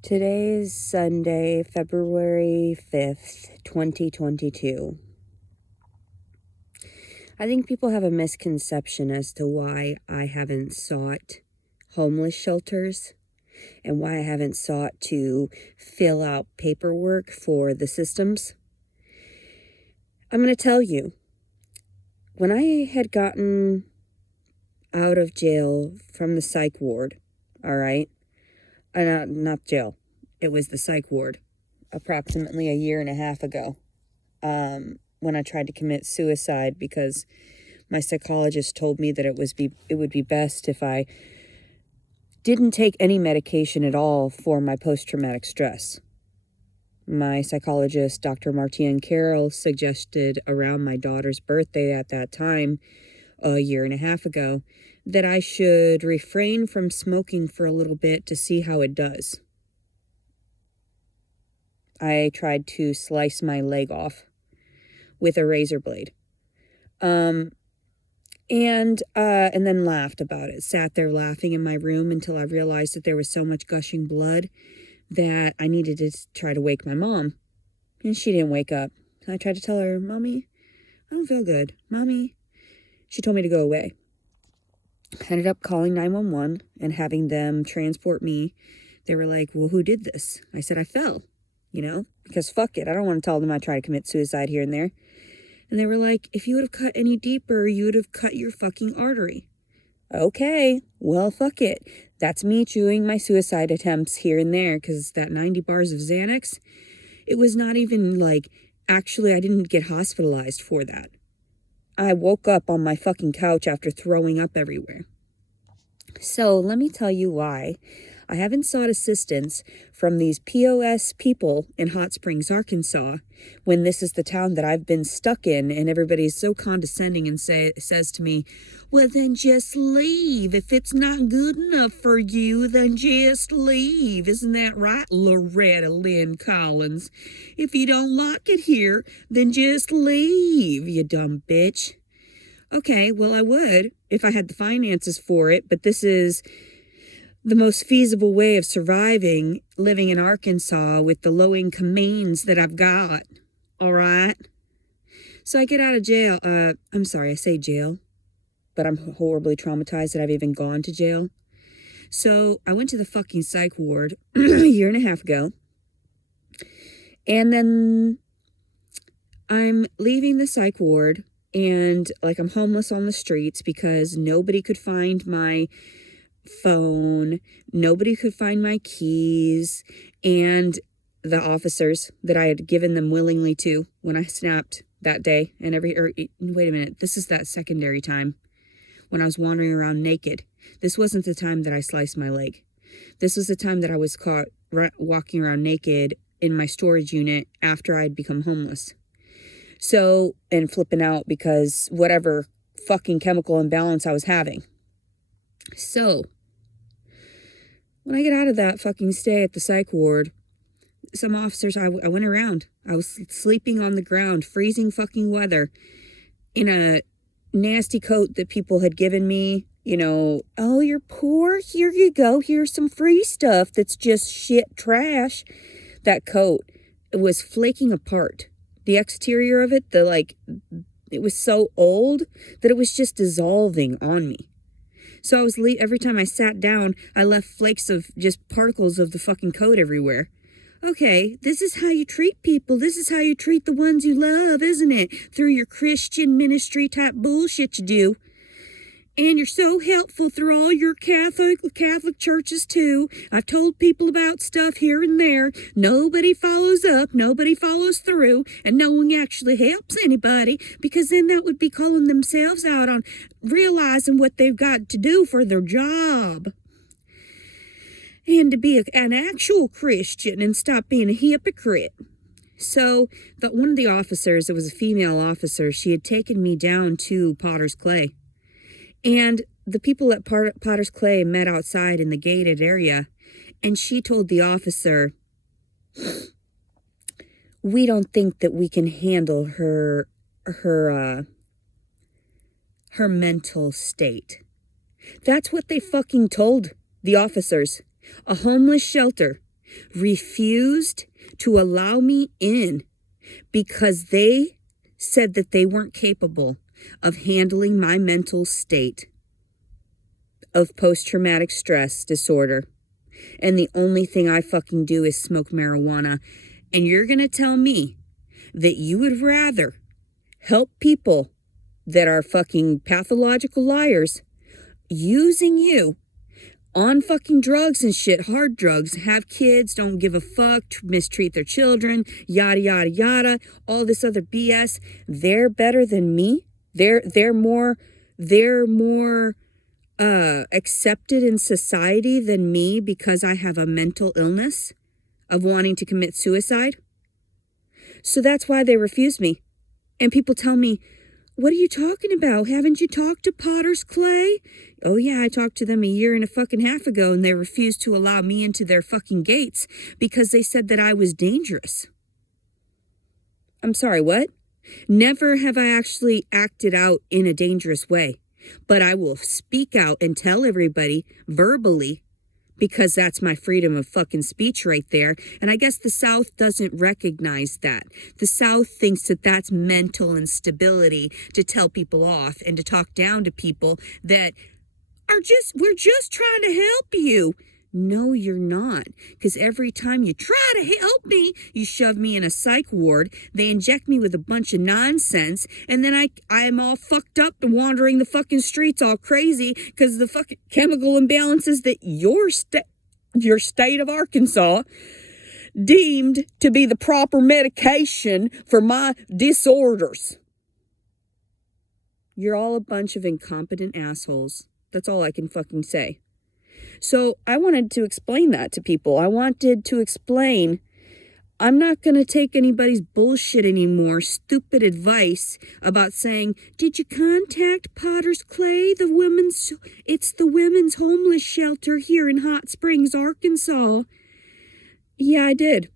Today is Sunday, February 5th, 2022. I think people have a misconception as to why I haven't sought homeless shelters and why I haven't sought to fill out paperwork for the systems. I'm going to tell you, when I had gotten out of jail from the psych ward, all right, not jail, it was the psych ward, approximately a year and a half ago, when I tried to commit suicide because my psychologist told me that it would be best if I didn't take any medication at all for my post-traumatic stress. My psychologist, Dr. Martian Carroll, suggested around my daughter's birthday at that time, a year and a half ago, that I should refrain from smoking for a little bit to see how it does. I tried to slice my leg off with a razor blade. And then laughed about it. Sat there laughing in my room until I realized that there was so much gushing blood that I needed to try to wake my mom. And she didn't wake up. I tried to tell her, Mommy, I don't feel good. Mommy. She told me to go away. I ended up calling 911 and having them transport me. They were like, well, who did this? I said, I fell, because fuck it. I don't want to tell them I tried to commit suicide here and there. And they were like, if you would have cut any deeper, you would have cut your fucking artery. Okay, well, fuck it. That's me chewing my suicide attempts here and there, because that 90 bars of Xanax, it was not even actually, I didn't get hospitalized for that. I woke up on my fucking couch after throwing up everywhere. So let me tell you why I haven't sought assistance from these POS people in Hot Springs, Arkansas, when this is the town that I've been stuck in, and everybody's so condescending and says to me, well, then just leave. If it's not good enough for you, then just leave. Isn't that right, Loretta Lynn Collins? If you don't like it here, then just leave, you dumb bitch. Okay, well, I would if I had the finances for it, but this is the most feasible way of surviving living in Arkansas with the low-income means that I've got, all right? So I get out of jail. I'm sorry, I say jail, but I'm horribly traumatized that I've even gone to jail. So I went to the fucking psych ward a year and a half ago, and then I'm leaving the psych ward, and I'm homeless on the streets because nobody could find my phone, nobody could find my keys, and the officers that I had given them willingly to when I snapped that day and wait a minute, this is that secondary time when I was wandering around naked. This wasn't the time that I sliced my leg. This was the time that I was caught walking around naked in my storage unit after I'd become homeless. So, and flipping out because whatever fucking chemical imbalance I was having. So, when I get out of that fucking stay at the psych ward, some officers, I went around. I was sleeping on the ground, freezing fucking weather, in a nasty coat that people had given me. Oh, you're poor? Here you go. Here's some free stuff that's just shit trash. That coat, it was flaking apart. The exterior of it, it was so old that it was just dissolving on me. So I was every time I sat down, I left flakes of just particles of the fucking coat everywhere. Okay, this is how you treat people. This is how you treat the ones you love, isn't it? Through your Christian ministry type bullshit you do. And you're so helpful through all your Catholic churches, too. I've told people about stuff here and there. Nobody follows up. Nobody follows through. And no one actually helps anybody, because then that would be calling themselves out on realizing what they've got to do for their job. And to be an actual Christian and stop being a hypocrite. So one of the officers, it was a female officer, she had taken me down to Potter's Clay. And the people at Potter's Clay met outside in the gated area, and she told the officer, we don't think that we can handle her mental state. That's what they fucking told the officers. A homeless shelter refused to allow me in because they said that they weren't capable of handling my mental state of post-traumatic stress disorder. And the only thing I fucking do is smoke marijuana. And you're going to tell me that you would rather help people that are fucking pathological liars using you on fucking drugs and shit, hard drugs, have kids, don't give a fuck, mistreat their children, yada, yada, yada, all this other BS. They're better than me. They're more accepted in society than me because I have a mental illness of wanting to commit suicide. So that's why they refuse me. And people tell me, what are you talking about? Haven't you talked to Potter's Clay? Oh yeah, I talked to them a year and a fucking half ago, and they refused to allow me into their fucking gates because they said that I was dangerous. I'm sorry, what? Never have I actually acted out in a dangerous way, but I will speak out and tell everybody verbally because that's my freedom of fucking speech right there. And I guess the South doesn't recognize that. The South thinks that that's mental instability to tell people off and to talk down to people that we're just trying to help you. No, you're not. Because every time you try to help me, you shove me in a psych ward. They inject me with a bunch of nonsense. And then I'm all fucked up and wandering the fucking streets all crazy because the fucking chemical imbalances that your state of Arkansas deemed to be the proper medication for my disorders. You're all a bunch of incompetent assholes. That's all I can fucking say. So I wanted to explain that to people. I wanted to explain, I'm not going to take anybody's bullshit anymore, stupid advice about saying, did you contact Potter's Clay, it's the women's homeless shelter here in Hot Springs, Arkansas. Yeah, I did.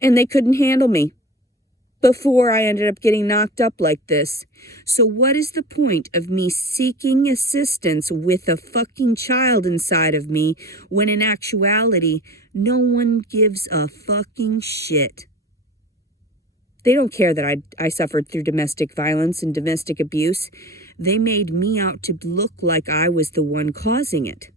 And they couldn't handle me before I ended up getting knocked up like this. So what is the point of me seeking assistance with a fucking child inside of me when in actuality, no one gives a fucking shit? They don't care that I suffered through domestic violence and domestic abuse. They made me out to look like I was the one causing it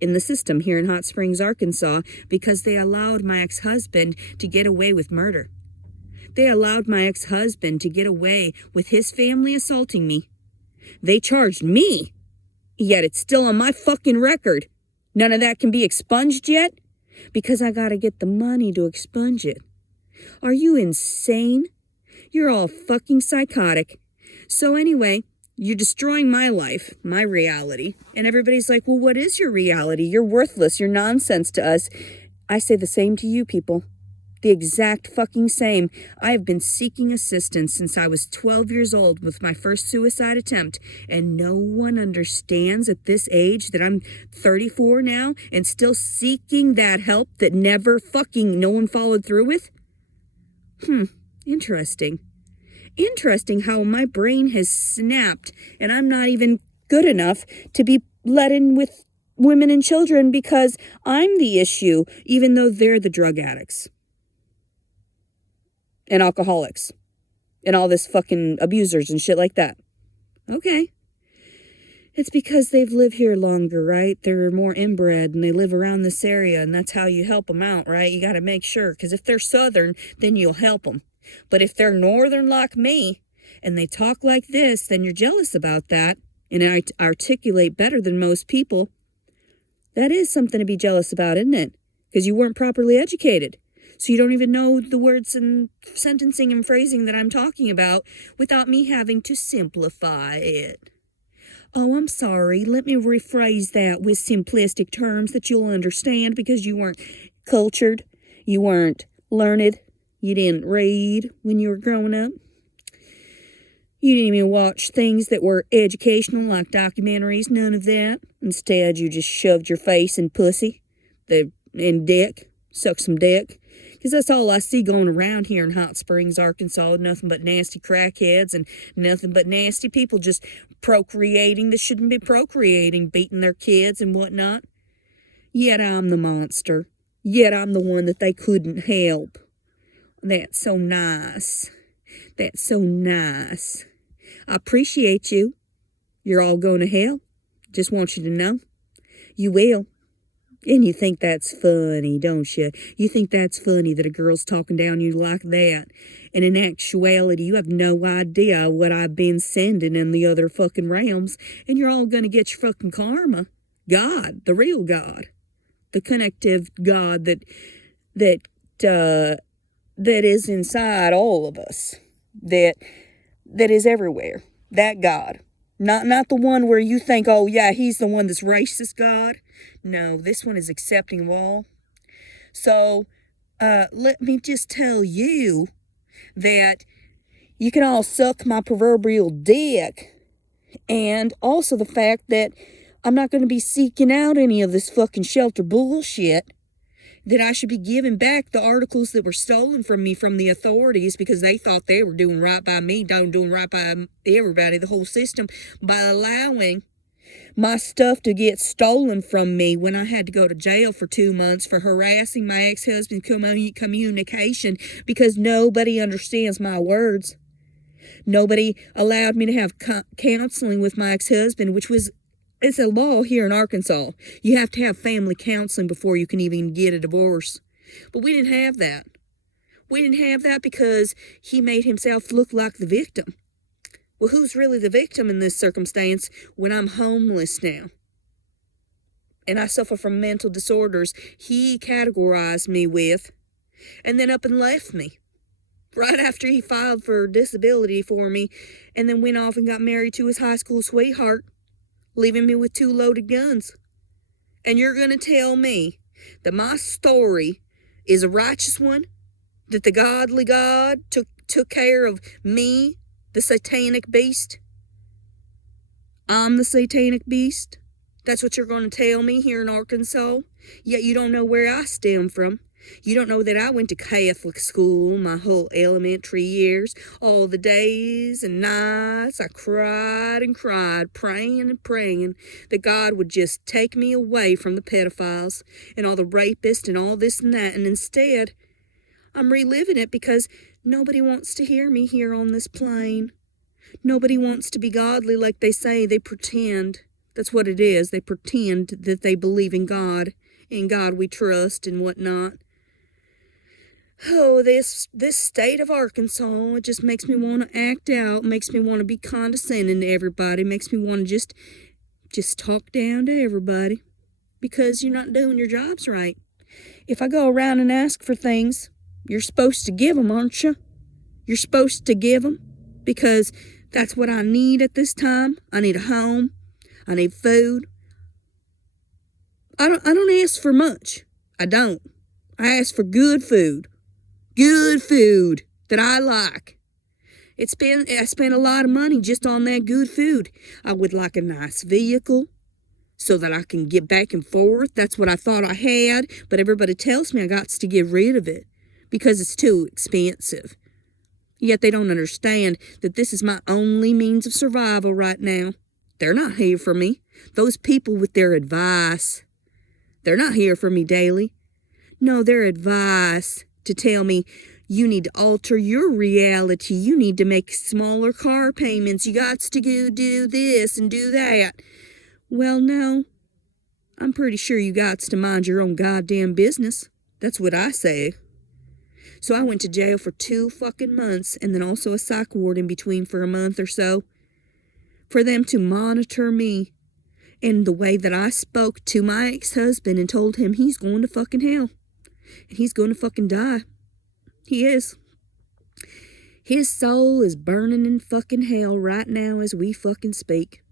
in the system here in Hot Springs, Arkansas, because they allowed my ex-husband to get away with murder. They allowed my ex-husband to get away with his family assaulting me. They charged me, yet it's still on my fucking record. None of that can be expunged yet because I gotta get the money to expunge it. Are you insane? You're all fucking psychotic. So anyway, you're destroying my life, my reality. And everybody's like, well, what is your reality? You're worthless. You're nonsense to us. I say the same to you people. The exact fucking same. I have been seeking assistance since I was 12 years old with my first suicide attempt, and no one understands at this age that I'm 34 now and still seeking that help that no one followed through with? Interesting. Interesting how my brain has snapped and I'm not even good enough to be let in with women and children because I'm the issue, even though they're the drug addicts and alcoholics and all this fucking abusers and shit like that. Okay. It's because they've lived here longer, right? They're more inbred and they live around this area, and that's how you help them out, right? You got to make sure, because if they're Southern, then you'll help them. But if they're Northern like me and they talk like this, then you're jealous about that, and I articulate better than most people. That is something to be jealous about, isn't it? Because you weren't properly educated. So you don't even know the words and sentencing and phrasing that I'm talking about without me having to simplify it. Oh, I'm sorry. Let me rephrase that with simplistic terms that you'll understand because you weren't cultured. You weren't learned. You didn't read when you were growing up. You didn't even watch things that were educational like documentaries, none of that. Instead, you just shoved your face in pussy and dick, sucked some dick. Because that's all I see going around here in Hot Springs, Arkansas. Nothing but nasty crackheads and nothing but nasty people just procreating that shouldn't be procreating, beating their kids and whatnot. Yet I'm the monster. Yet I'm the one that they couldn't help. That's so nice. That's so nice. I appreciate you. You're all going to hell. Just want you to know. You will. And you think that's funny, don't you? You think that's funny that a girl's talking down you like that. And in actuality, you have no idea what I've been sending in the other fucking realms. And you're all going to get your fucking karma. God, the real God. The connective God that is inside all of us. That is everywhere. That God. Not the one where you think, oh yeah, he's the one that's racist God. No, this one is accepting of all. So, let me just tell you that you can all suck my proverbial dick. And also the fact that I'm not going to be seeking out any of this fucking shelter bullshit. That I should be giving back the articles that were stolen from me from the authorities because they thought they were doing right by me, doing right by everybody, the whole system, by allowing my stuff to get stolen from me when I had to go to jail for 2 months for harassing my ex-husband's communication because nobody understands my words. Nobody allowed me to have counseling with my ex-husband, which was... It's a law here in Arkansas. You have to have family counseling before you can even get a divorce. But we didn't have that. We didn't have that because he made himself look like the victim. Well, who's really the victim in this circumstance when I'm homeless now? And I suffer from mental disorders he categorized me with, and then up and left me. Right after he filed for disability for me, and then went off and got married to his high school sweetheart, leaving me with 2 loaded guns. And you're going to tell me that my story is a righteous one? That the godly God took care of me, the satanic beast? I'm the satanic beast? That's what you're going to tell me here in Arkansas? Yet you don't know where I stem from. You don't know that I went to Catholic school my whole elementary years. All the days and nights I cried and cried, praying and praying that God would just take me away from the pedophiles and all the rapists and all this and that. And instead, I'm reliving it because nobody wants to hear me here on this plane. Nobody wants to be godly like they say. They pretend. That's what it is. They pretend that they believe in God. In God we trust and whatnot. Oh, this state of Arkansas, it just makes me want to act out, makes me want to be condescending to everybody, makes me want to just talk down to everybody because you're not doing your jobs right. If I go around and ask for things, you're supposed to give them, aren't you? You're supposed to give them because that's what I need at this time. I need a home. I need food. I don't ask for much. I don't. I ask for good food. Good food that I like. I spent a lot of money just on that good food. I would like a nice vehicle so that I can get back and forth. That's what I thought I had, but everybody tells me I got to get rid of it because it's too expensive. Yet they don't understand that this is my only means of survival right now. They're not here for me. Those people with their advice, they're not here for me daily. No, their advice to tell me, you need to alter your reality. You need to make smaller car payments. You got to go do this and do that. Well, no. I'm pretty sure you got to mind your own goddamn business. That's what I say. So I went to jail for 2 fucking months and then also a psych ward in between for a month or so. For them to monitor me in the way that I spoke to my ex-husband and told him he's going to fucking hell. And he's going to fucking die. He is. His soul is burning in fucking hell right now as we fucking speak.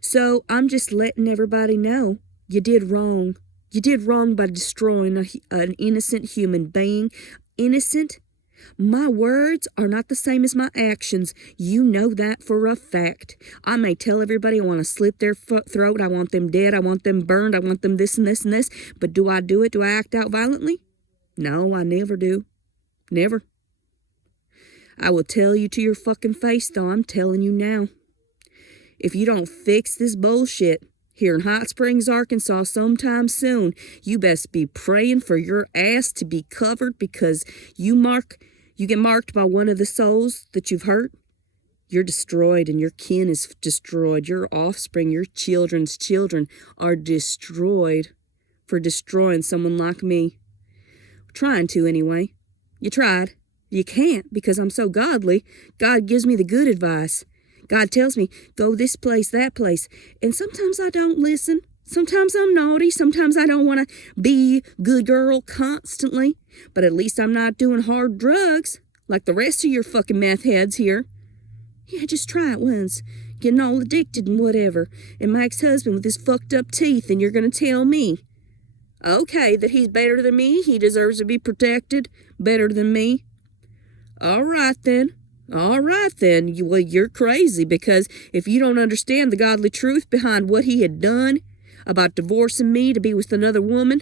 So I'm just letting everybody know you did wrong. You did wrong by destroying an innocent human being. Innocent? My words are not the same as my actions. You know that for a fact. I may tell everybody I want to slit their throat. I want them dead. I want them burned. I want them this and this and this. But do I do it? Do I act out violently? No, I never do. Never. I will tell you to your fucking face, though. I'm telling you now. If you don't fix this bullshit here in Hot Springs, Arkansas sometime soon. You best be praying for your ass to be covered, because you get marked by one of the souls that you've hurt. You're destroyed, and your kin is destroyed. Your offspring, your children's children are destroyed for destroying someone like me. Trying to, anyway. You tried. You can't, because I'm so godly. God gives me the good advice. God tells me, go this place, that place. And sometimes I don't listen. Sometimes I'm naughty. Sometimes I don't want to be good girl constantly. But at least I'm not doing hard drugs like the rest of your fucking meth heads here. Yeah, just try it once. Getting all addicted and whatever. And my ex-husband with his fucked up teeth, and you're going to tell me, okay, that he's better than me? He deserves to be protected better than me? All right, then. Well, you're crazy, because if you don't understand the godly truth behind what he had done about divorcing me to be with another woman,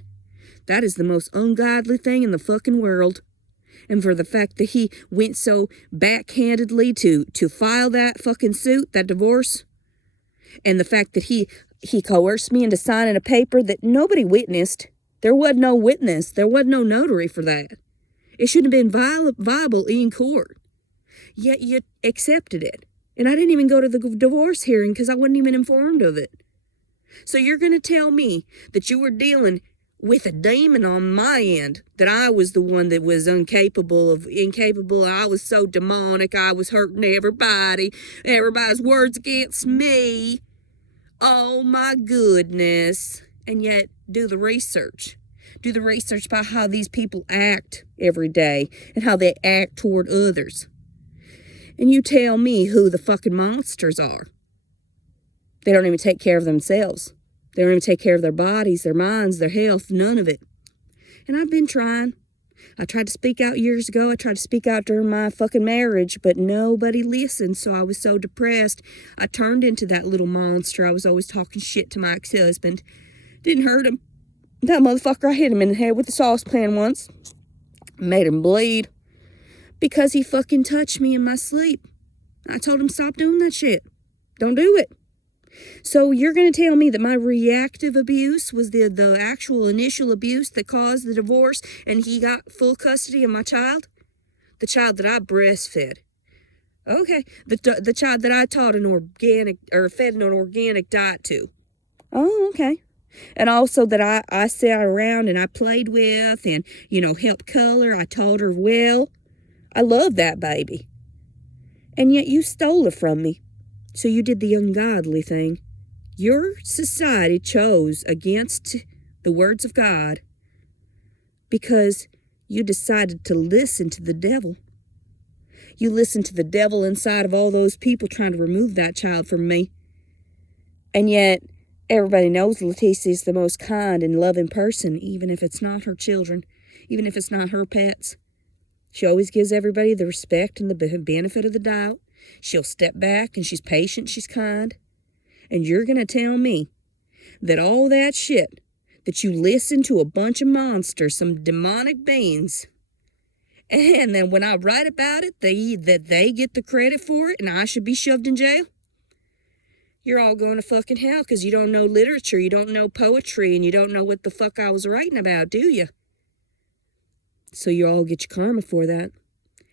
that is the most ungodly thing in the fucking world. And for the fact that he went so backhandedly to file that fucking suit, that divorce, and the fact that he coerced me into signing a paper that nobody witnessed. There was no witness. There was no notary for that. It shouldn't have been viable in court. Yet you accepted it. And I didn't even go to the divorce hearing because I wasn't even informed of it. So you're going to tell me that you were dealing with a demon on my end, that I was the one that was incapable. I was so demonic, I was hurting everybody's words against me. Oh my goodness. And yet, do the research. Do the research about how these people act every day and how they act toward others. And you tell me who the fucking monsters are. They don't even take care of themselves. They don't even take care of their bodies, their minds, their health, none of it. And I've been trying. I tried to speak out years ago. I tried to speak out during my fucking marriage, but nobody listened, so I was so depressed. I turned into that little monster. I was always talking shit to my ex-husband. Didn't hurt him. That motherfucker, I hit him in the head with a saucepan once. Made him bleed. Because he fucking touched me in my sleep. I told him, stop doing that shit. Don't do it. So you're going to tell me that my reactive abuse was the actual initial abuse that caused the divorce, and he got full custody of my child? The child that I breastfed. Okay. The child that I taught an organic, or fed an organic diet to. Oh, okay. And also that I sat around and I played with and, helped color. I taught her well. I love that baby. And yet you stole her from me. So you did the ungodly thing. Your society chose against the words of God because you decided to listen to the devil. You listened to the devil inside of all those people trying to remove that child from me. And yet, everybody knows Leticia is the most kind and loving person, even if it's not her children, even if it's not her pets. She always gives everybody the respect and the benefit of the doubt. She'll step back, and she's patient, she's kind. And you're going to tell me that all that shit, that you listen to a bunch of monsters, some demonic beings, and then when I write about it, that they get the credit for it and I should be shoved in jail? You're all going to fucking hell because you don't know literature, you don't know poetry, and you don't know what the fuck I was writing about, do you? So you all get your karma for that.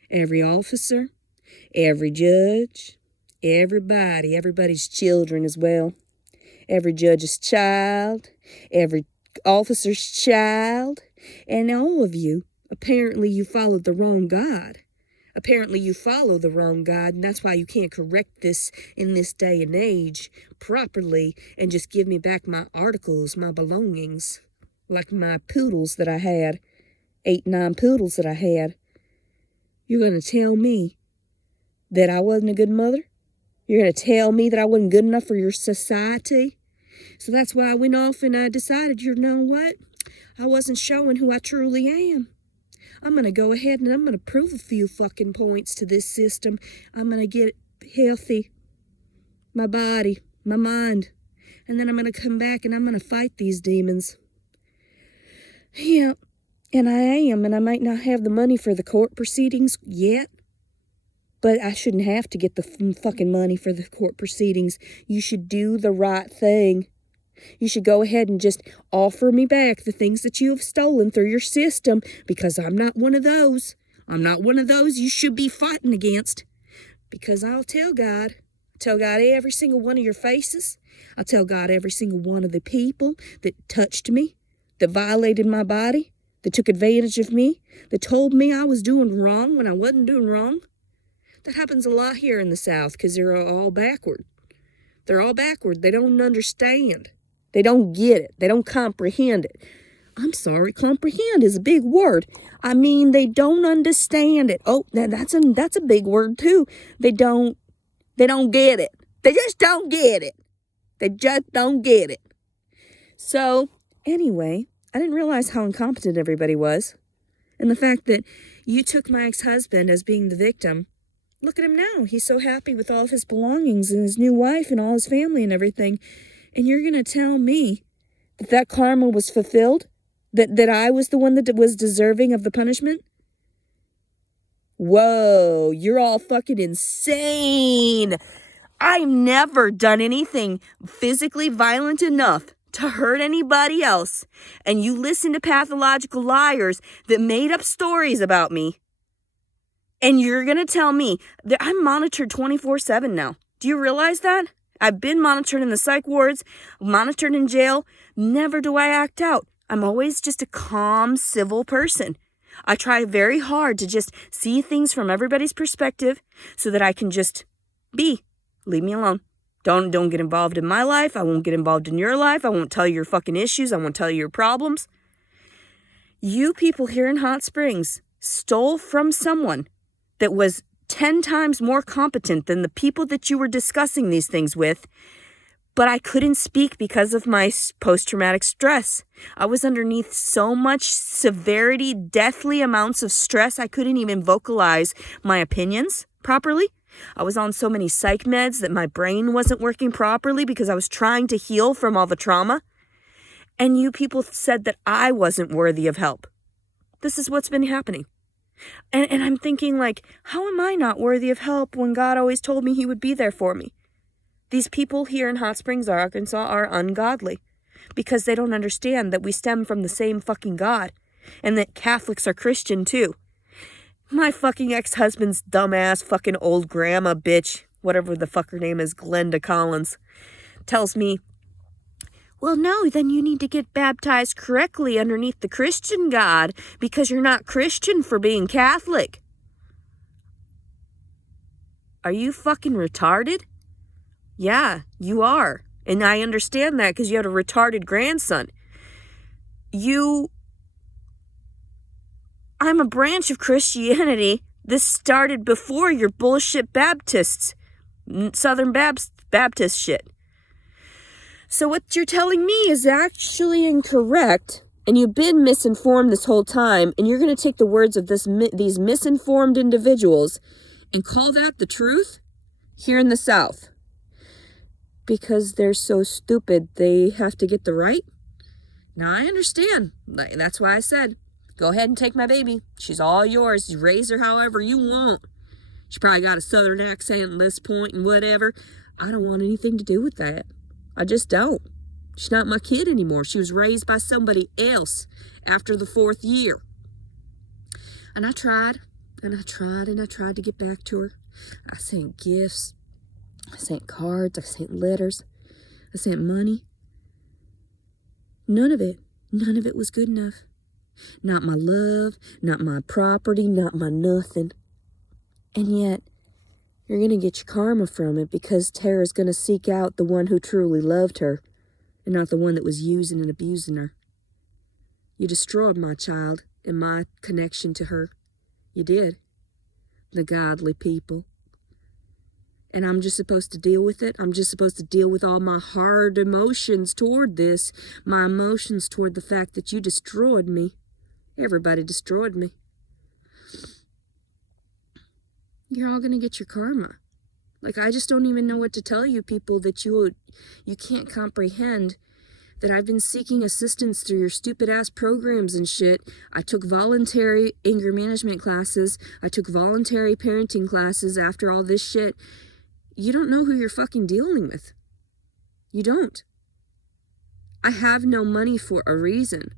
Every officer, every judge, everybody's children as well. Every judge's child, every officer's child, and all of you, apparently you followed the wrong God. Apparently you follow the wrong God, and that's why you can't correct this in this day and age properly and just give me back my articles, my belongings, like my poodles that I had, 9 poodles that I had. You're going to tell me that I wasn't a good mother? You're going to tell me that I wasn't good enough for your society? So that's why I went off and I decided, you know what? I wasn't showing who I truly am. I'm going to go ahead and I'm going to prove a few fucking points to this system. I'm going to get healthy. My body, my mind. And then I'm going to come back and I'm going to fight these demons. Yeah, and I am, and I might not have the money for the court proceedings yet. But I shouldn't have to get the fucking money for the court proceedings. You should do the right thing. You should go ahead and just offer me back the things that you have stolen through your system, because I'm not one of those. I'm not one of those you should be fighting against. Because I'll tell God every single one of your faces. I'll tell God every single one of the people that touched me, that violated my body, that took advantage of me, that told me I was doing wrong when I wasn't doing wrong. That happens a lot here in the South because they're all backward. They're all backward. They don't understand. They don't get it. They don't comprehend it. I'm sorry, comprehend is a big word. I mean, they don't understand it. Oh, that's a big word too. They don't get it. They just don't get it. They just don't get it. So, anyway, I didn't realize how incompetent everybody was. And the fact that you took my ex-husband as being the victim. Look at him now. He's so happy with all of his belongings and his new wife and all his family and everything. And you're going to tell me that karma was fulfilled? That I was the one that was deserving of the punishment? Whoa, you're all fucking insane. I've never done anything physically violent enough to hurt anybody else. And you listen to pathological liars that made up stories about me. And you're going to tell me that I'm monitored 24/7 now. Do you realize that? I've been monitored in the psych wards, monitored in jail. Never do I act out. I'm always just a calm, civil person. I try very hard to just see things from everybody's perspective so that I can just be. Leave me alone. Don't get involved in my life. I won't get involved in your life. I won't tell you your fucking issues. I won't tell you your problems. You people here in Hot Springs stole from someone that was 10 times more competent than the people that you were discussing these things with. But I couldn't speak because of my post-traumatic stress. I was underneath so much severity, deathly amounts of stress, I couldn't even vocalize my opinions properly. I was on so many psych meds that my brain wasn't working properly because I was trying to heal from all the trauma. And you people said that I wasn't worthy of help. This is what's been happening. And I'm thinking, like, how am I not worthy of help when God always told me he would be there for me? These people here in Hot Springs, Arkansas, are ungodly because they don't understand that we stem from the same fucking God and that Catholics are Christian too. My fucking ex-husband's dumbass fucking old grandma bitch, whatever the fuck her name is, Glenda Collins, tells me, well, no, then you need to get baptized correctly underneath the Christian God because you're not Christian for being Catholic. Are you fucking retarded? Yeah, you are. And I understand that because you had a retarded grandson. I'm a branch of Christianity. This started before your bullshit Baptists, Southern Baptist shit. So what you're telling me is actually incorrect, and you've been misinformed this whole time, and you're going to take the words of these misinformed individuals and call that the truth here in the South. Because they're so stupid, they have to get the right. Now, I understand. That's why I said, go ahead and take my baby. She's all yours. You raise her however you want. She probably got a Southern accent at this point and whatever. I don't want anything to do with that. I just don't. She's not my kid anymore. She was raised by somebody else after the 4th year. And I tried, and I tried, and I tried to get back to her. I sent gifts. I sent cards, I sent letters, I sent money. None of it was good enough. Not my love, not my property, not my nothing. And yet, you're going to get your karma from it because Tara's going to seek out the one who truly loved her and not the one that was using and abusing her. You destroyed my child and my connection to her. You did. The godly people. And I'm just supposed to deal with it. I'm just supposed to deal with all my hard emotions toward this. My emotions toward the fact that you destroyed me. Everybody destroyed me. You're all going to get your karma. Like, I just don't even know what to tell you people that you can't comprehend that I've been seeking assistance through your stupid-ass programs and shit. I took voluntary anger management classes. I took voluntary parenting classes after all this shit. You don't know who you're fucking dealing with. You don't. I have no money for a reason,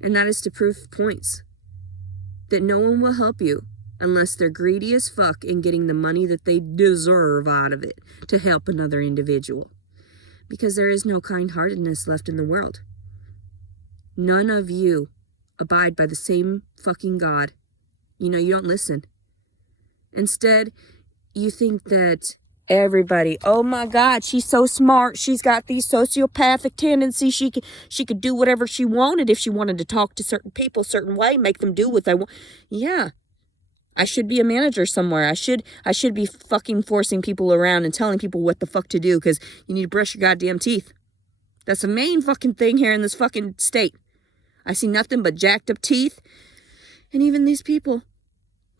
and that is to prove points. That no one will help you unless they're greedy as fuck in getting the money that they deserve out of it to help another individual. Because there is no kind-heartedness left in the world. None of you abide by the same fucking God. You know, you don't listen. Instead, you think that everybody, oh my God, she's so smart. She's got these sociopathic tendencies. She could do whatever she wanted if she wanted to talk to certain people a certain way, make them do what they want. Yeah. I should be a manager somewhere. I should be fucking forcing people around and telling people what the fuck to do because you need to brush your goddamn teeth. That's the main fucking thing here in this fucking state. I see nothing but jacked up teeth. And even these people,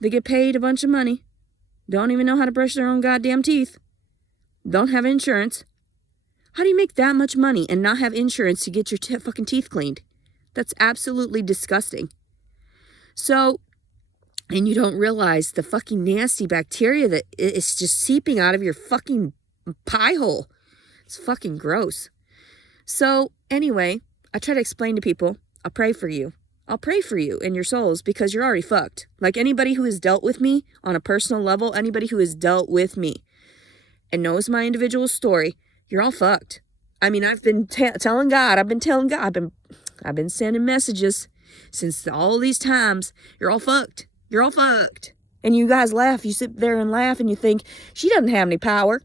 they get paid a bunch of money, don't even know how to brush their own goddamn teeth, don't have insurance. How do you make that much money and not have insurance to get your fucking teeth cleaned? That's absolutely disgusting. So, and you don't realize the fucking nasty bacteria that is just seeping out of your fucking pie hole. It's fucking gross. So, anyway, I try to explain to people, I'll pray for you. I'll pray for you and your souls because you're already fucked. Like anybody who has dealt with me on a personal level, anybody who has dealt with me and knows my individual story, you're all fucked. I mean, I've been telling God, I've been sending messages since all these times. You're all fucked. You're all fucked. And you guys laugh. You sit there and laugh and you think, she doesn't have any power.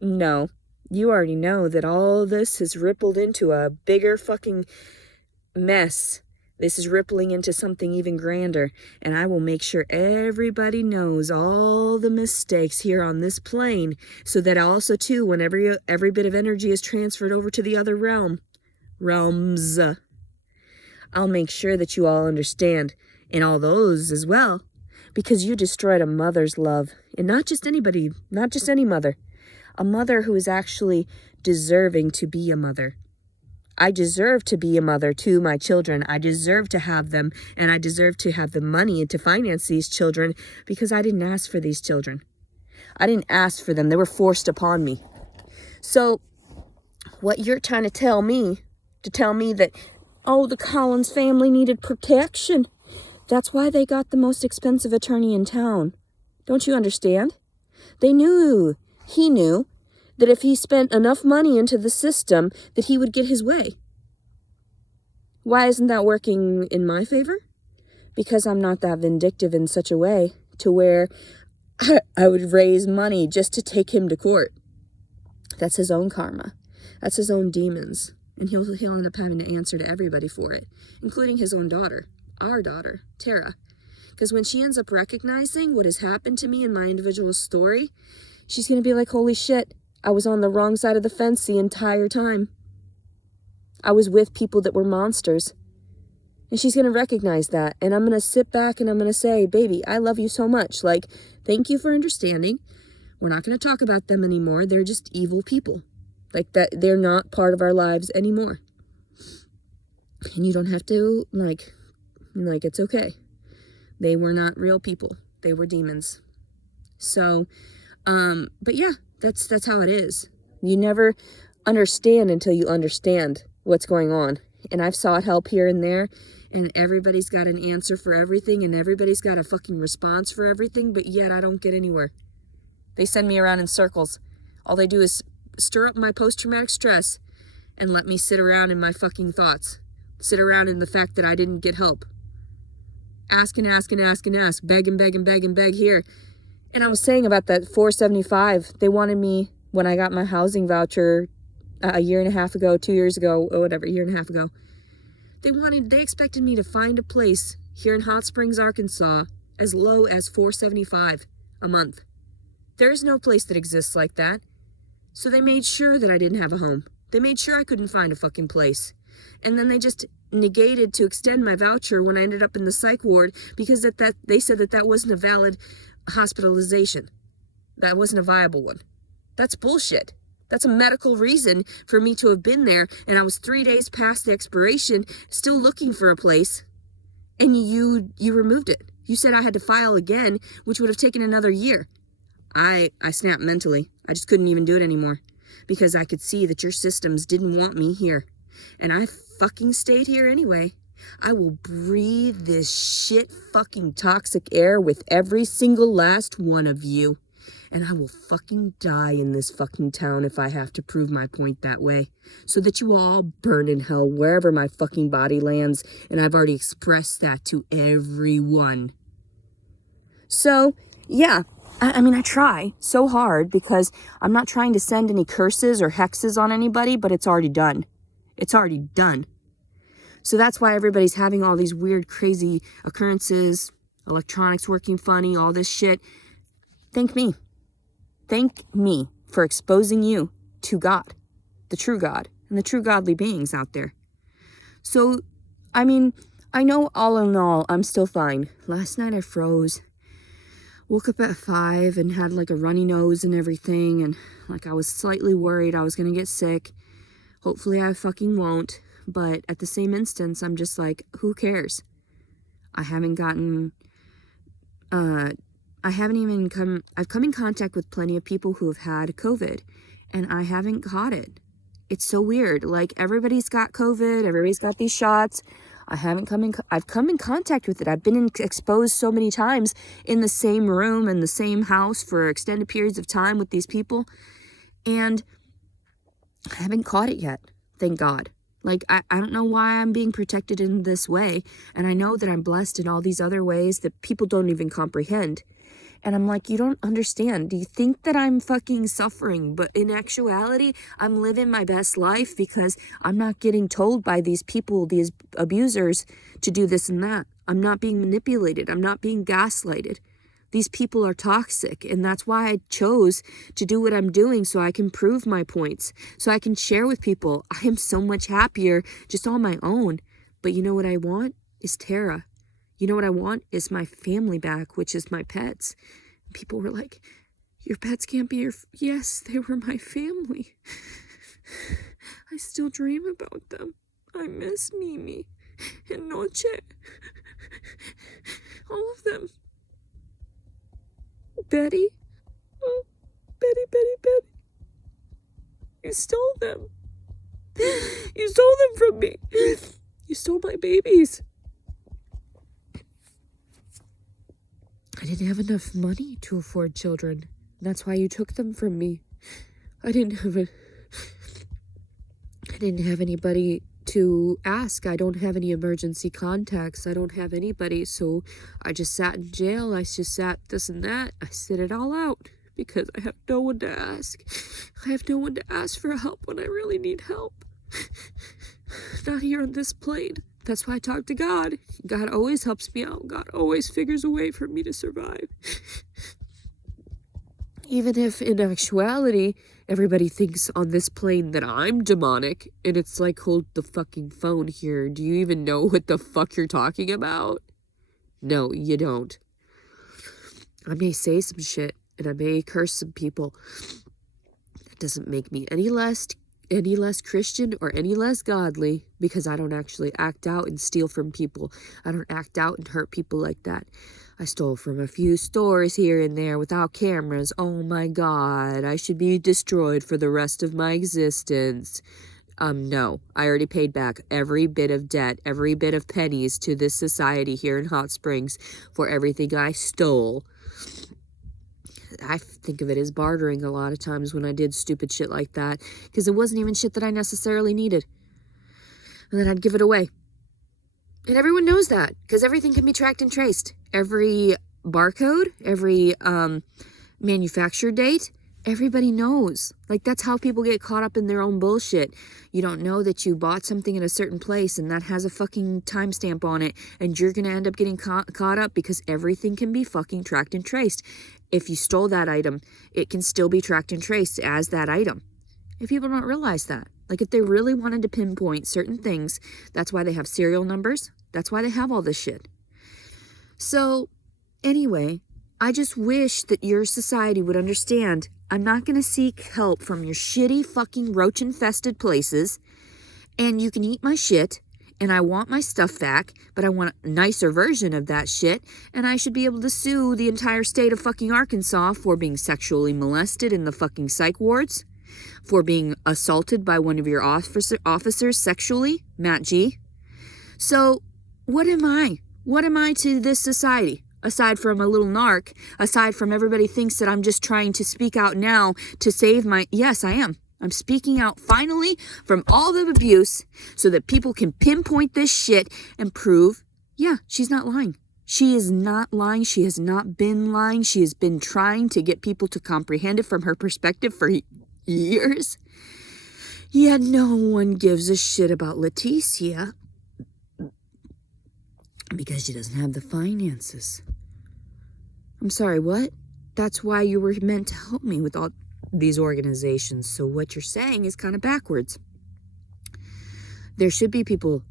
No, you already know that all this has rippled into a bigger fucking mess. This is rippling into something even grander, and I will make sure everybody knows all the mistakes here on this plane, so that also too, whenever every bit of energy is transferred over to the other realms, I'll make sure that you all understand, and all those as well, because you destroyed a mother's love, and not just anybody, not just any mother, a mother who is actually deserving to be a mother. I deserve to be a mother to my children. I deserve to have them, and I deserve to have the money to finance these children because I didn't ask for these children. I didn't ask for them. They were forced upon me. So what you're trying to tell me that, oh, the Collins family needed protection. That's why they got the most expensive attorney in town. Don't you understand? He knew that if he spent enough money into the system, that he would get his way. Why isn't that working in my favor? Because I'm not that vindictive in such a way to where I would raise money just to take him to court. That's his own karma. That's his own demons. And he'll end up having to answer to everybody for it, including his own daughter, our daughter, Tara. Because when she ends up recognizing what has happened to me in my individual story, she's going to be like, holy shit, I was on the wrong side of the fence the entire time. I was with people that were monsters. And she's going to recognize that. And I'm going to sit back and I'm going to say, baby, I love you so much. Like, thank you for understanding. We're not going to talk about them anymore. They're just evil people. Like, that, they're not part of our lives anymore. And you don't have to, like, it's okay. They were not real people. They were demons. So, but yeah, that's how it is. You never understand until you understand what's going on. And I've sought help here and there, and everybody's got an answer for everything, and everybody's got a fucking response for everything, but yet I don't get anywhere. They send me around in circles. All they do is stir up my post-traumatic stress and let me sit around in my fucking thoughts. Sit around in the fact that I didn't get help. Ask and ask and ask and ask. Beg and beg and beg and beg here. And I was saying about that $475. They wanted me, when I got my housing voucher a year and a half ago, 2 years ago, or whatever, a year and a half ago. They expected me to find a place here in Hot Springs, Arkansas, as low as $475 a month. There is no place that exists like that. So they made sure that I didn't have a home. They made sure I couldn't find a fucking place. And then they just negated to extend my voucher when I ended up in the psych ward because they said that wasn't a valid hospitalization. That wasn't a viable one. That's bullshit. That's a medical reason for me to have been there, and I was 3 days past the expiration, still looking for a place, and you removed it. You said I had to file again, which would have taken another year. I snapped mentally. I just couldn't even do it anymore. because I could see that your systems didn't want me here. And I fucking stayed here anyway. I will breathe this shit fucking toxic air with every single last one of you. And I will fucking die in this fucking town if I have to prove my point that way. So that you all burn in hell wherever my fucking body lands. And I've already expressed that to everyone. So, yeah. I mean, I try so hard because I'm not trying to send any curses or hexes on anybody, but it's already done. It's already done. So that's why everybody's having all these weird, crazy occurrences, electronics working funny, all this shit. Thank me. Thank me for exposing you to God, the true God, and the true godly beings out there. So, I mean, I know all in all, I'm still fine. Last night I froze. Woke up at 5 and had like a runny nose and everything, and like I was slightly worried I was gonna get sick. Hopefully I fucking won't, but at the same instance, I'm just like, who cares? I've come in contact with plenty of people who have had COVID, and I haven't caught it. It's so weird. Like, everybody's got COVID, everybody's got these shots. I've come in contact with it. I've been exposed so many times in the same room, in the same house for extended periods of time with these people, and I haven't caught it yet. Thank God. Like, I don't know why I'm being protected in this way, and I know that I'm blessed in all these other ways that people don't even comprehend. And I'm like, you don't understand. Do you think that I'm fucking suffering? But in actuality, I'm living my best life because I'm not getting told by these people, these abusers, to do this and that. I'm not being manipulated. I'm not being gaslighted. These people are toxic, and that's why I chose to do what I'm doing, so I can prove my points, so I can share with people. I am so much happier just on my own. But you know what I want? Is Tara. You know what I want? Is my family back, which is my pets. And people were like, your pets can't be your... Yes, they were my family. I still dream about them. I miss Mimi and Noche. All of them. Betty. Oh, Betty, Betty, Betty. You stole them. You stole them from me. You stole my babies. I didn't have enough money to afford children. That's why you took them from me. I didn't have anybody to ask. I don't have any emergency contacts. I don't have anybody. So I just sat in jail. I just sat this and that. I sit it all out because I have no one to ask. I have no one to ask for help when I really need help. Not here on this plane. That's why I talk to God. God always helps me out. God always figures a way for me to survive. Even if in actuality, everybody thinks on this plane that I'm demonic, and it's like, hold the fucking phone here. Do you even know what the fuck you're talking about? No, you don't. I may say some shit, and I may curse some people. That doesn't make me any less Christian or any less godly, because I don't actually act out and steal from people. I don't act out and hurt people like that. I stole from a few stores here and there without cameras. Oh my God, I should be destroyed for the rest of my existence. No, I already paid back every bit of debt, every bit of pennies to this society here in Hot Springs for everything I stole. I think of it as bartering a lot of times when I did stupid shit like that, because it wasn't even shit that I necessarily needed. And then I'd give it away. And everyone knows that, because everything can be tracked and traced. Every barcode, every manufacture date, everybody knows. Like, that's how people get caught up in their own bullshit. You don't know that you bought something in a certain place and that has a fucking timestamp on it, and you're gonna end up getting caught up because everything can be fucking tracked and traced. If you stole that item, it can still be tracked and traced as that item. And people don't realize that. Like, if they really wanted to pinpoint certain things, that's why they have serial numbers. That's why they have all this shit. So, anyway, I just wish that your society would understand I'm not going to seek help from your shitty fucking roach-infested places, and you can eat my shit, and I want my stuff back, but I want a nicer version of that shit, and I should be able to sue the entire state of fucking Arkansas for being sexually molested in the fucking psych wards. for being assaulted by one of your officers sexually, Matt G. So what am I? What am I to this society? Aside from a little narc, aside from everybody thinks that I'm just trying to speak out now to save my... Yes, I am. I'm speaking out finally from all the abuse so that people can pinpoint this shit and prove, yeah, she's not lying. She is not lying. She has not been lying. She has been trying to get people to comprehend it from her perspective for years. Yet no one gives a shit about Leticia because she doesn't have the finances. I'm sorry, what? That's why you were meant to help me with all these organizations. So what you're saying is kind of backwards. There should be people,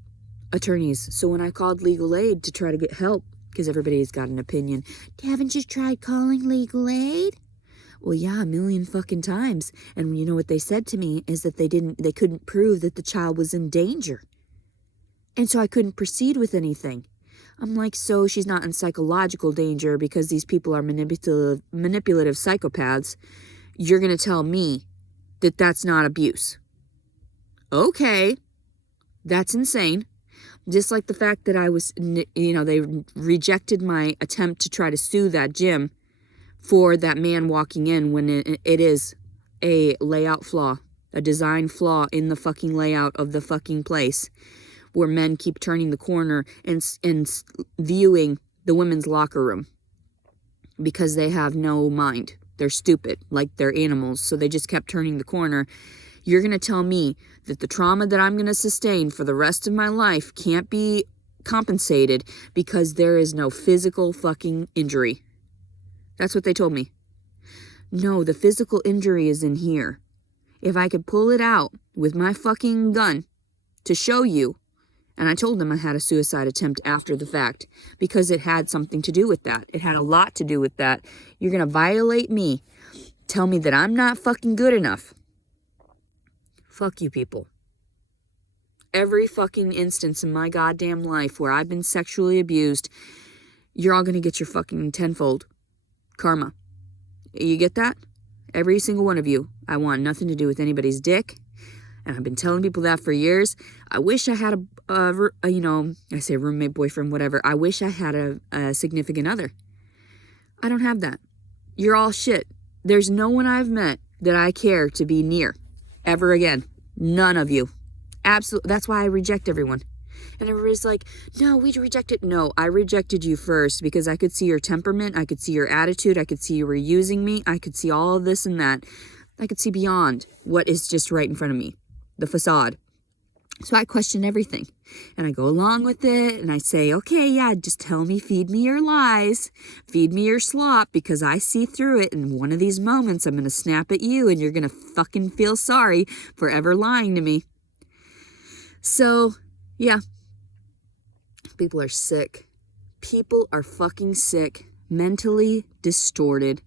attorneys. So when I called legal aid to try to get help, because everybody's got an opinion, haven't you tried calling legal aid? Well, yeah, a million fucking times. And you know what they said to me is that they couldn't prove that the child was in danger. And so I couldn't proceed with anything. I'm like, so she's not in psychological danger because these people are manipulative psychopaths. You're going to tell me that that's not abuse. Okay, that's insane. Just like the fact that I was, they rejected my attempt to try to sue that gym for that man walking in when it is a layout flaw, a design flaw in the fucking layout of the fucking place, where men keep turning the corner and viewing the women's locker room because they have no mind. They're stupid, like they're animals, so they just kept turning the corner. You're going to tell me that the trauma that I'm going to sustain for the rest of my life can't be compensated because there is no physical fucking injury. That's what they told me. No, the physical injury is in here. If I could pull it out with my fucking gun to show you, and I told them I had a suicide attempt after the fact because it had something to do with that. It had a lot to do with that. You're going to violate me. Tell me that I'm not fucking good enough. Fuck you people. Every fucking instance in my goddamn life where I've been sexually abused, you're all going to get your fucking tenfold karma. You get that? Every single one of you. I want nothing to do with anybody's dick. And I've been telling people that for years. I wish I had I say roommate, boyfriend, whatever. I wish I had a significant other. I don't have that. You're all shit. There's no one I've met that I care to be near ever again. None of you. Absolutely. That's why I reject everyone. And everybody's like, no, we reject it. No, I rejected you first because I could see your temperament. I could see your attitude. I could see you were using me. I could see all of this and that. I could see beyond what is just right in front of me. The facade. So I question everything. And I go along with it. And I say, okay, yeah, just tell me, feed me your lies. Feed me your slop because I see through it. And one of these moments, I'm going to snap at you and you're going to fucking feel sorry for ever lying to me. So, yeah. People are sick. People are fucking sick. Mentally distorted.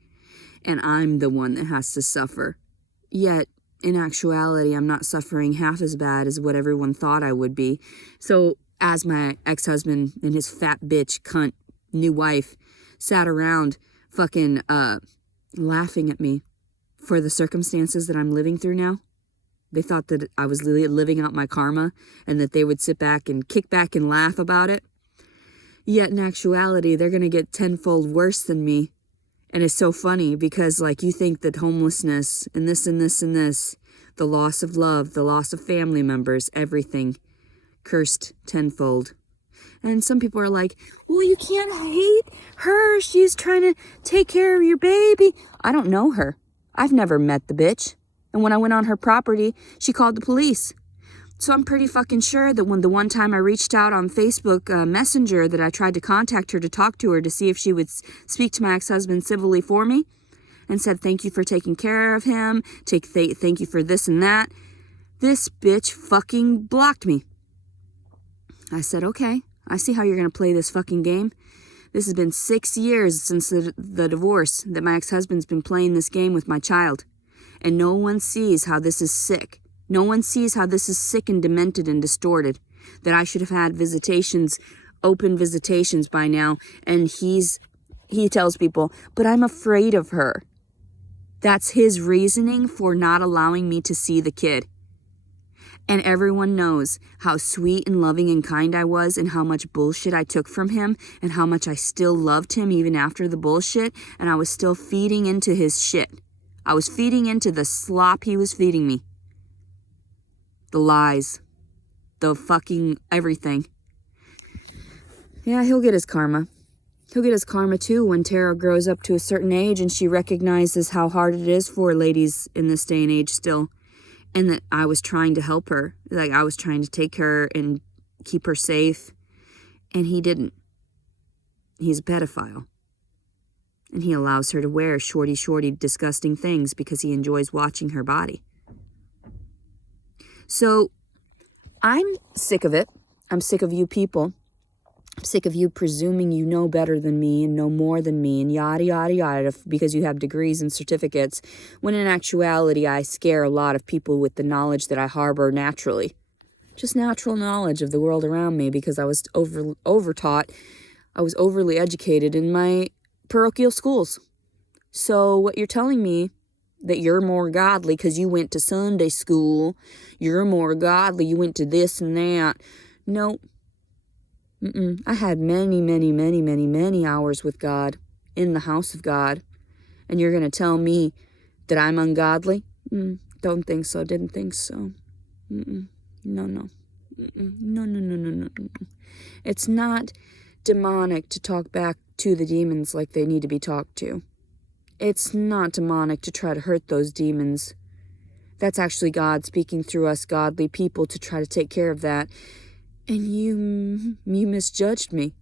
And I'm the one that has to suffer. Yet, in actuality, I'm not suffering half as bad as what everyone thought I would be. So as my ex-husband and his fat bitch cunt new wife sat around fucking laughing at me for the circumstances that I'm living through now, they thought that I was living out my karma and that they would sit back and kick back and laugh about it. Yet in actuality, they're going to get tenfold worse than me. And it's so funny because, like, you think that homelessness and this and this and this, the loss of love, the loss of family members, everything, cursed tenfold. And some people are like, well, you can't hate her. She's trying to take care of your baby. I don't know her. I've never met the bitch. And when I went on her property, she called the police. So I'm pretty fucking sure that when the one time I reached out on Facebook Messenger that I tried to contact her to talk to her to see if she would speak to my ex-husband civilly for me and said, thank you for taking care of him, thank you for this and that, this bitch fucking blocked me. I said, okay, I see how you're going to play this fucking game. This has been 6 years since the divorce that my ex-husband's been playing this game with my child. And no one sees how this is sick. No one sees how this is sick and demented and distorted, that I should have had visitations, open visitations by now, and he tells people, but I'm afraid of her. That's his reasoning for not allowing me to see the kid. And everyone knows how sweet and loving and kind I was and how much bullshit I took from him and how much I still loved him even after the bullshit, and I was still feeding into his shit. I was feeding into the slop he was feeding me. The lies. The fucking everything. Yeah, he'll get his karma. He'll get his karma too when Tara grows up to a certain age and she recognizes how hard it is for ladies in this day and age still. And that I was trying to help her. Like, I was trying to take her and keep her safe. And he didn't. He's a pedophile. And he allows her to wear shorty, disgusting things because he enjoys watching her body. So, I'm sick of it. I'm sick of you people. I'm sick of you presuming you know better than me and know more than me and yada, yada, yada because you have degrees and certificates, when in actuality I scare a lot of people with the knowledge that I harbor naturally. Just natural knowledge of the world around me because I was overtaught. I was overly educated in my parochial schools. So what you're telling me, that you're more godly because you went to Sunday school, you're more godly, you went to this and that. No. I had many hours with God in the house of God. And you're going to tell me that I'm ungodly? Don't think so. Didn't think so. No. No. It's not demonic to talk back to the demons like they need to be talked to. It's not demonic to try to hurt those demons. That's actually God speaking through us godly people to try to take care of that. And you misjudged me.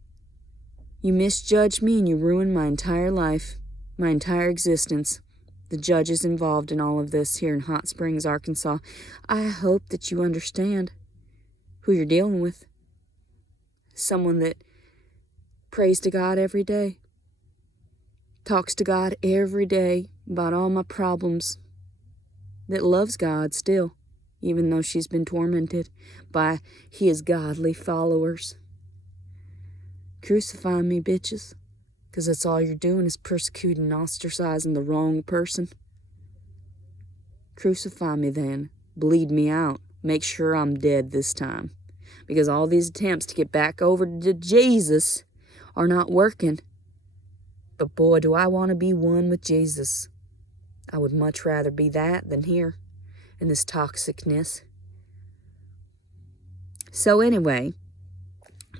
You misjudged me and you ruined my entire life, my entire existence. The judges involved in all of this here in Hot Springs, Arkansas. I hope that you understand who you're dealing with. Someone that prays to God every day. Talks to God every day about all my problems. That loves God still. Even though she's been tormented by his godly followers. Crucify me, bitches, because that's all you're doing is persecuting and ostracizing the wrong person. Crucify me then. Bleed me out. Make sure I'm dead this time. Because all these attempts to get back over to Jesus are not working. But boy, do I want to be one with Jesus. I would much rather be that than here. In this toxicness. So anyway,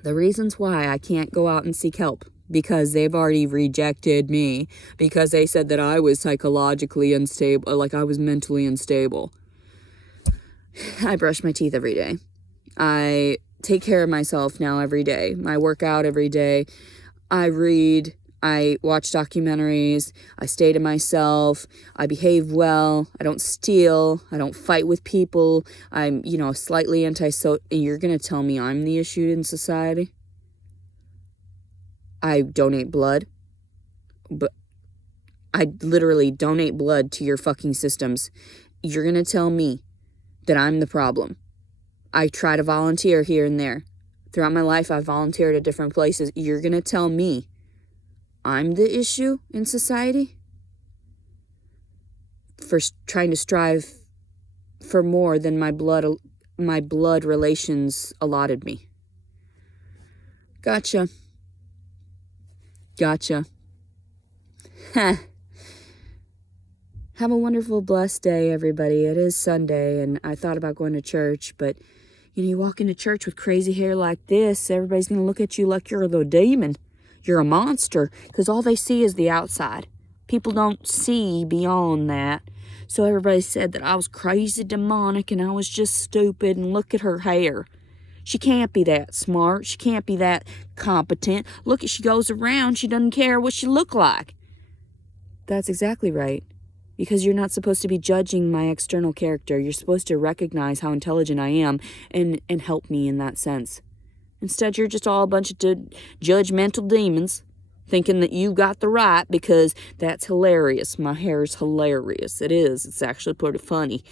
the reasons why I can't go out and seek help, because they've already rejected me, because they said that I was psychologically unstable, like I was mentally unstable. I brush my teeth every day. I take care of myself now every day. I work out every day. I read. I watch documentaries, I stay to myself, I behave well, I don't steal, I don't fight with people, I'm, slightly antisocial. You're going to tell me I'm the issue in society? I donate blood, but I literally donate blood to your fucking systems. You're going to tell me that I'm the problem. I try to volunteer here and there. Throughout my life, I've volunteered at different places. You're going to tell me I'm the issue in society for trying to strive for more than my blood relations allotted me. Gotcha. Have a wonderful, blessed day, everybody. It is Sunday, and I thought about going to church, but you walk into church with crazy hair like this, everybody's going to look at you like you're the demon. You're a monster, because all they see is the outside. People don't see beyond that. So everybody said that I was crazy demonic and I was just stupid, and look at her hair. She can't be that smart. She can't be that competent. Look, she goes around, she doesn't care what she look like. That's exactly right. Because you're not supposed to be judging my external character. You're supposed to recognize how intelligent I am and help me in that sense. Instead, you're just all a bunch of judgmental demons thinking that you got the right because that's hilarious. My hair is hilarious. It is. It's actually pretty funny.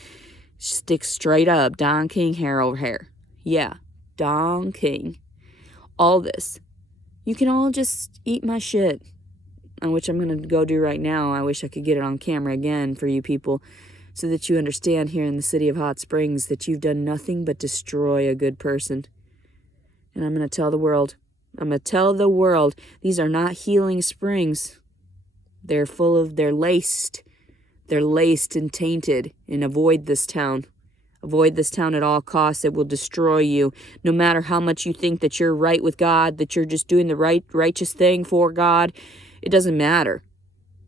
Sticks straight up. Don King hair over hair. Yeah, Don King. All this. You can all just eat my shit. which I'm going to go do right now. I wish I could get it on camera again for you people so that you understand here in the city of Hot Springs that you've done nothing but destroy a good person. And I'm going to tell the world. I'm going to tell the world these are not healing springs. They're laced. They're laced and tainted. And avoid this town. Avoid this town at all costs. It will destroy you. No matter how much you think that you're right with God, that you're just doing the righteous thing for God, it doesn't matter.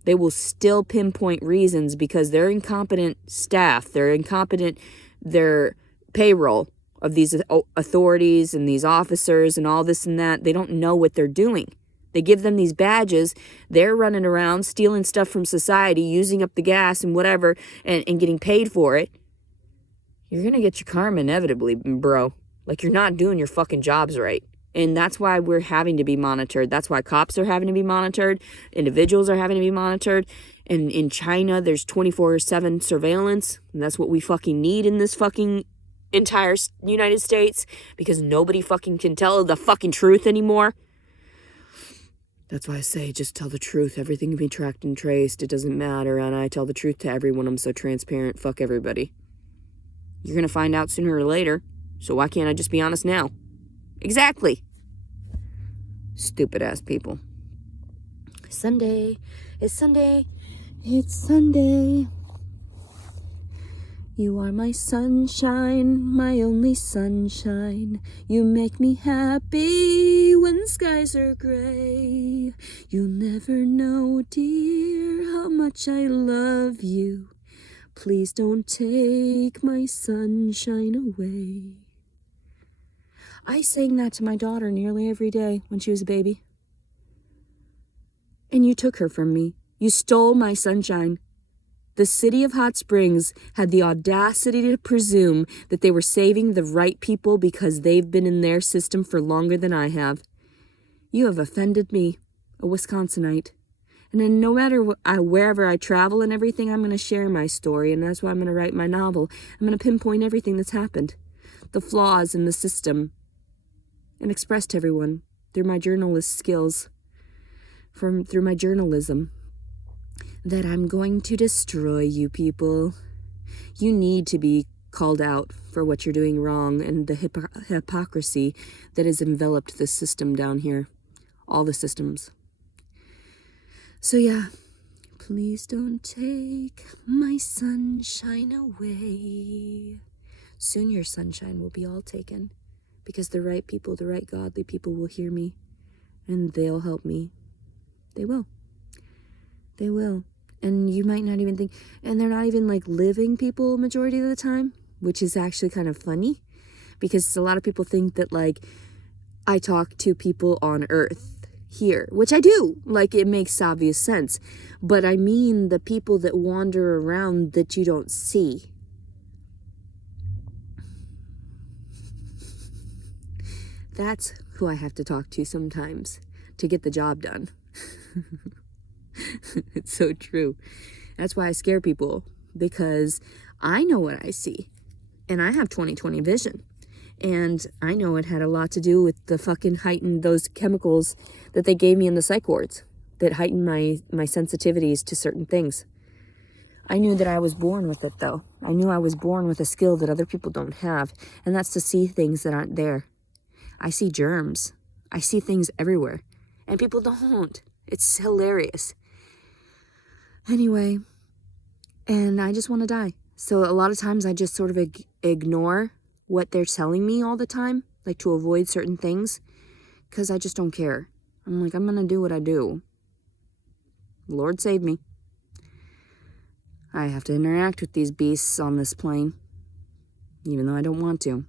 They will still pinpoint reasons because they're incompetent staff. They're incompetent, their payroll of these authorities and these officers and all this and that. They don't know what they're doing. They give them these badges. They're running around stealing stuff from society, using up the gas and whatever, and getting paid for it. You're going to get your karma inevitably, bro. Like, you're not doing your fucking jobs right. And that's why we're having to be monitored. That's why cops are having to be monitored. Individuals are having to be monitored. And in China, there's 24/7 surveillance. And that's what we fucking need in this fucking entire United States. Because nobody fucking can tell the fucking truth anymore. That's why I say just tell the truth. Everything can be tracked and traced. It doesn't matter. And I tell the truth to everyone. I'm so transparent. Fuck everybody. You're going to find out sooner or later. So why can't I just be honest now? Exactly. Stupid ass people. Sunday. It's Sunday. It's Sunday. You are my sunshine, my only sunshine. You make me happy when the skies are gray. You'll never know, dear, how much I love you. Please don't take my sunshine away. I sang that to my daughter nearly every day when she was a baby. And you took her from me. You stole my sunshine. The city of Hot Springs had the audacity to presume that they were saving the right people because they've been in their system for longer than I have. You have offended me, a Wisconsinite. And then no matter wherever I travel and everything, I'm going to share my story. And that's why I'm going to write my novel. I'm going to pinpoint everything that's happened. The flaws in the system. And express to everyone through my journalist skills. Through my journalism. That I'm going to destroy you people. You need to be called out for what you're doing wrong and the hypocrisy that has enveloped the system down here. All the systems. So yeah, please don't take my sunshine away. Soon your sunshine will be all taken because the right people, the right godly people will hear me and they'll help me. They will. They will. And you might not even think, and they're not even like living people majority of the time, which is actually kind of funny because a lot of people think that like I talk to people on Earth here, which I do. Like, it makes obvious sense. But I mean the people that wander around that you don't see. That's who I have to talk to sometimes to get the job done. It's so true. That's why I scare people, because I know what I see. And I have 20/20 vision. And I know it had a lot to do with the fucking heightened, those chemicals that they gave me in the psych wards that heightened my sensitivities to certain things. I knew that I was born with it, though. I knew I was born with a skill that other people don't have, and that's to see things that aren't there. I see germs. I see things everywhere, and people don't. It's hilarious. Anyway, and I just want to die. So a lot of times I just sort of ignore what they're telling me all the time, like to avoid certain things, because I just don't care. I'm like, I'm going to do what I do. Lord save me. I have to interact with these beasts on this plane, even though I don't want to.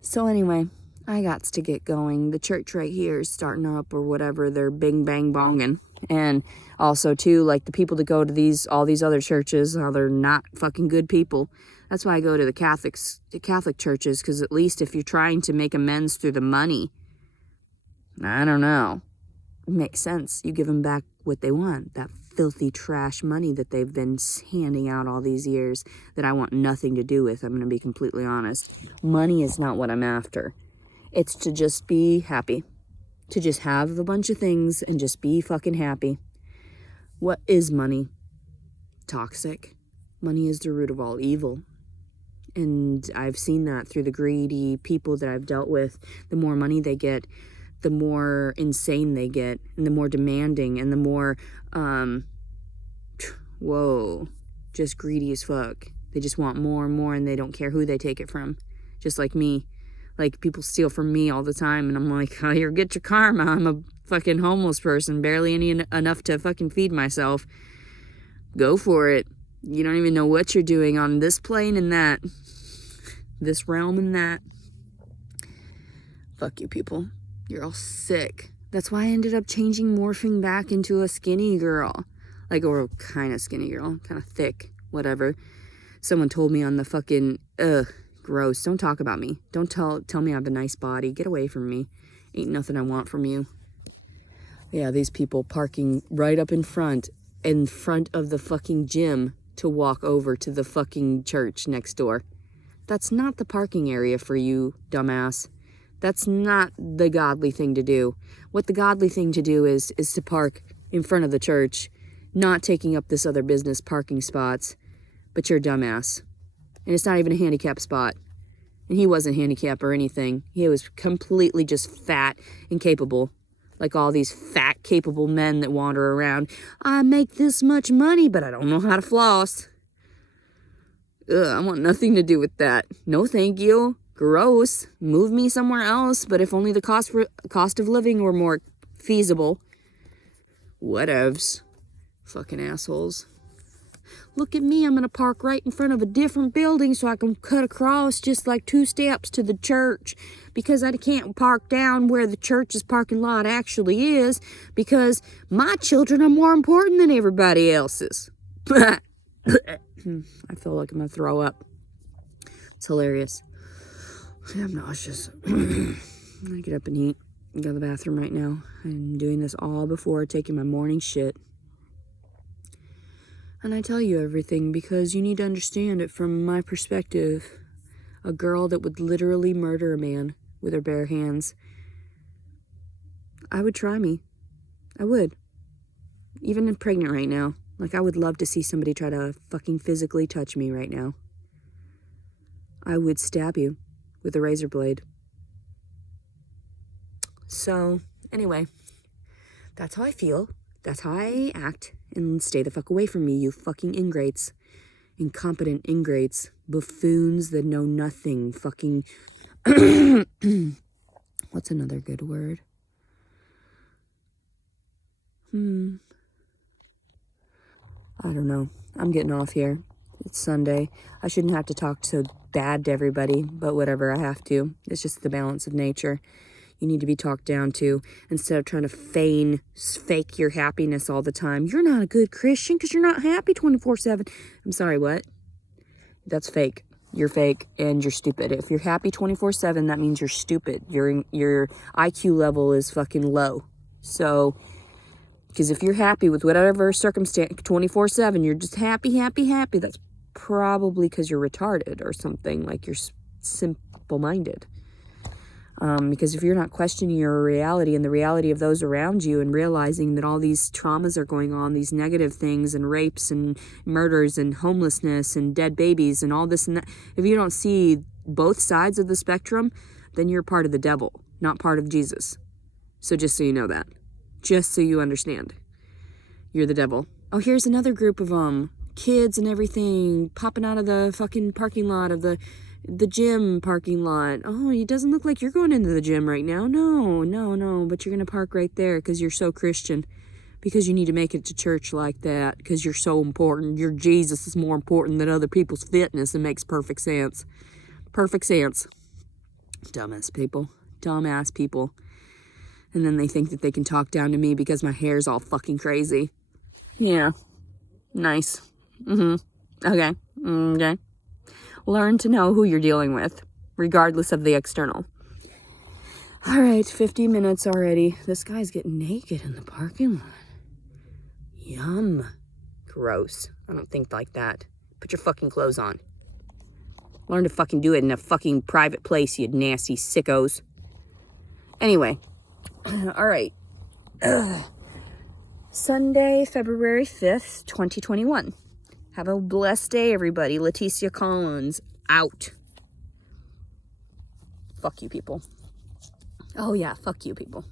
So anyway, I got to get going. The church right here is starting up or whatever. They're bing bang bonging. And also too, like the people that go to all these other churches, how they're not fucking good people. That's why I go to the Catholic churches, because at least if you're trying to make amends through the money, I don't know, it makes sense. You give them back what they want, that filthy trash money that they've been handing out all these years that I want nothing to do with. I'm going to be completely honest. Money is not what I'm after. It's to just be happy. to just have a bunch of things and just be fucking happy. What is money? Toxic. Money is the root of all evil. And I've seen that through the greedy people that I've dealt with. The more money they get, the more insane they get, and the more demanding, and the more, just greedy as fuck. They just want more and more, and they don't care who they take it from. Just like me. Like, people steal from me all the time, and I'm like, oh, here, get your karma. I'm a fucking homeless person, barely enough to fucking feed myself. Go for it. You don't even know what you're doing on this plane and that. This realm and that. Fuck you, people. You're all sick. That's why I ended up morphing back into a skinny girl. Like, or kind of skinny girl. Kind of thick. Whatever. Someone told me on the fucking, gross. Don't talk about me. Don't tell me I have a nice body. Get away from me. Ain't nothing I want from you. Yeah, these people parking right up in front of the fucking gym to walk over to the fucking church next door. That's not the parking area for you, dumbass. That's not the godly thing to do. What the godly thing to do is to park in front of the church, not taking up this other business parking spots, but you're a dumbass. And it's not even a handicap spot. And he wasn't handicapped or anything. He was completely just fat and capable. Like all these fat, capable men that wander around. I make this much money, but I don't know how to floss. Ugh, I want nothing to do with that. No thank you. Gross. Move me somewhere else, but if only the cost of living were more feasible. Whatevs. Fucking assholes. Look at me, I'm gonna park right in front of a different building so I can cut across just like 2 steps to the church. Because I can't park down where the church's parking lot actually is. Because my children are more important than everybody else's. I feel like I'm gonna throw up. It's hilarious. I'm nauseous. I'm gonna get up and eat. Go to the bathroom right now. I'm doing this all before taking my morning shit. And I tell you everything because you need to understand it from my perspective. A girl that would literally murder a man with her bare hands. I would try me. I would. Even pregnant right now. Like, I would love to see somebody try to fucking physically touch me right now. I would stab you with a razor blade. So, anyway, that's how I feel. That's how I act. And stay the fuck away from me, you fucking ingrates. Incompetent ingrates. Buffoons that know nothing. Fucking... What's another good word? I don't know. I'm getting off here. It's Sunday. I shouldn't have to talk so bad to everybody, but whatever, I have to. It's just the balance of nature. You need to be talked down to instead of trying to fake your happiness all the time. You're not a good Christian because you're not happy 24/7. I'm sorry, what? That's fake. You're fake and you're stupid. If you're happy 24/7, that means you're stupid. Your IQ level is fucking low. So, because if you're happy with whatever circumstance 24/7, you're just happy, that's probably because you're retarded or something. Like you're simple-minded. Because if you're not questioning your reality and the reality of those around you and realizing that all these traumas are going on, these negative things and rapes and murders and homelessness and dead babies and all this and that, if you don't see both sides of the spectrum, then you're part of the devil, not part of Jesus. So just so you know that. Just so you understand. You're the devil. Oh, here's another group of kids and everything popping out of the fucking parking lot of the gym parking lot. Oh, it doesn't look like you're going into the gym right now. No, but you're going to park right there because you're so Christian. Because you need to make it to church like that. Because you're so important. Your Jesus is more important than other people's fitness. It makes perfect sense. Perfect sense. Dumbass people. And then they think that they can talk down to me because my hair's all fucking crazy. Yeah. Nice. Okay. Learn to know who you're dealing with, regardless of the external. All right, 50 minutes already. This guy's getting naked in the parking lot. Yum. Gross. I don't think like that. Put your fucking clothes on. Learn to fucking do it in a fucking private place, you nasty sickos. Anyway, All right. Sunday, February 5th, 2021. Have a blessed day, everybody. Leticia Collins, out. Fuck you, people. Oh, yeah, fuck you, people.